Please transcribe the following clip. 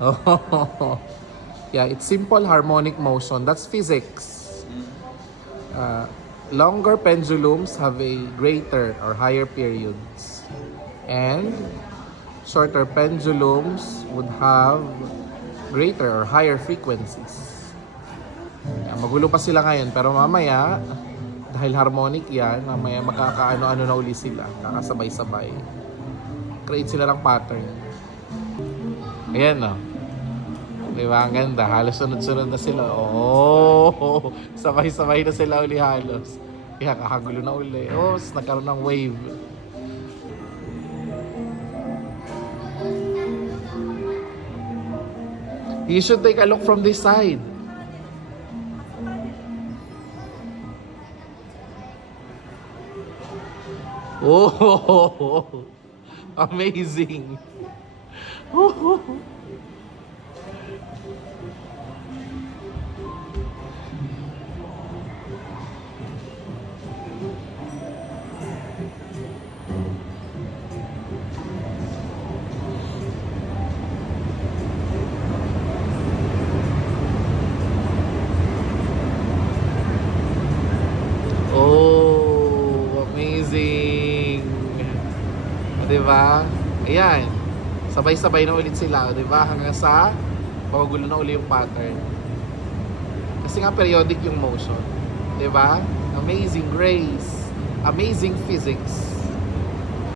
Oh, yeah, it's simple harmonic motion. That's physics. Longer pendulums have a greater or higher periods. And shorter pendulums would have greater or higher frequencies. Yeah, magulo pa sila ngayon, pero mamaya, dahil harmonic yan, mamaya magkakaano-ano na uli sila, kakasabay-sabay. Create sila ng pattern. Ayan, no? Diba? Ang ganda. Halos sunod-sunod na sila. Oh, sabay-sabay na sila uli halos. Kaya kakagulo na uli. Oh, nagkaroon ng wave. You should take a look from this side. Oh, amazing. Oh, amazing. Diba? Ayan. Sabay-sabay na ulit sila, diba? Hanggang sa magugulo na uli yung pattern. Kasi nga periodic yung motion. Diba? Amazing grace. Amazing physics.